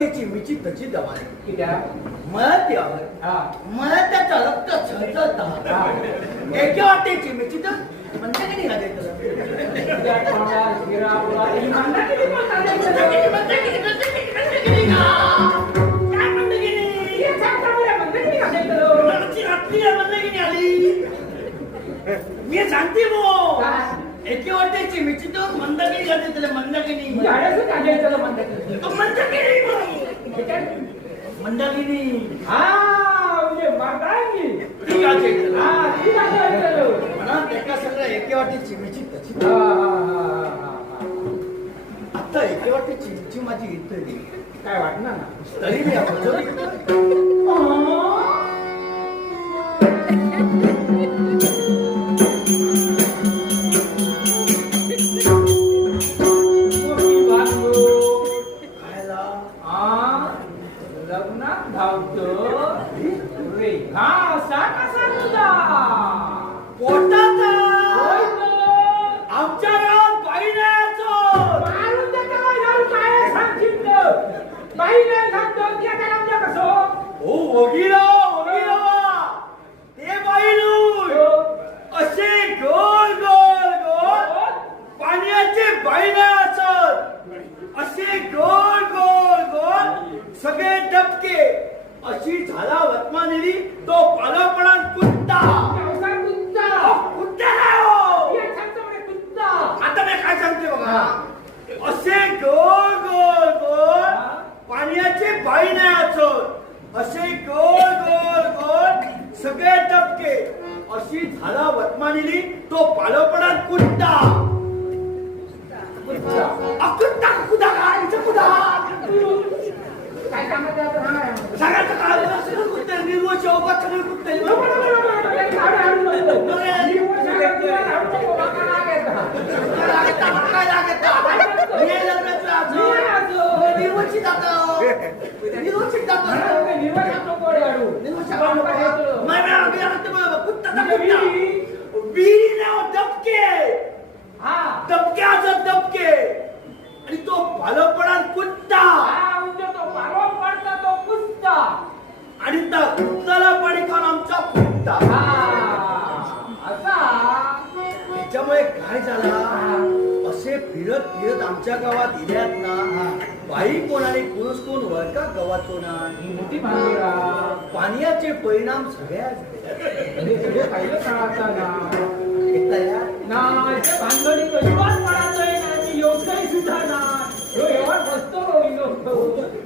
चिमीची तची दवा आहे. कित्याक मळत यावं मळत त्याचा रक्त छळत एके वाटते चिमीची तर म्हणते की नाही मी सांगते मो एके वाटते चिमीची तर मंदाकिनी घालते त्याला मंदाकिनी मंदाकिनी म्हणा त्याका सगळं एके वाटे चिमीची तची आता एके वाटे चिमची माझी इथे काय वाटणार ना तरी मी आमच्या गावात बाई हो वगीरा ते बाई असे गोल गोल गोल पाण्याचे बाई नाही असत असे गोल गोल गोल सगळे डबके अशी झाला वतमानेली तो पालपणात कुत्ता कुत्ता नाही हो आता मी काय सांगते बघा असे गोल गोल गोल पाण्याचे बाई नाही असत असे गोल गोल गोल सगळे टपके अशी झाला वतमानेली तो पालपणात कुत्ता कुत्ता कुदा काय कुदा काय सांगायचं सांगायचं काय कुत्ते निर्वच अवघात सगळे कुत्ते दबके आणि तो पालपणात कुत्ता आणि त्या कुत्ताला पाणी खाऊन आमचा कुत्ता त्याच्यामुळे काय झाला असे फिरत फिरत आमच्या गावात इल्यात ना बाई कोण आणि पुरुष कोण वरका गावात कोण मोठी पाण्याचे परिणाम सगळ्या भानगडी कशी पडायचंय योग्य सुद्धा ना बसतो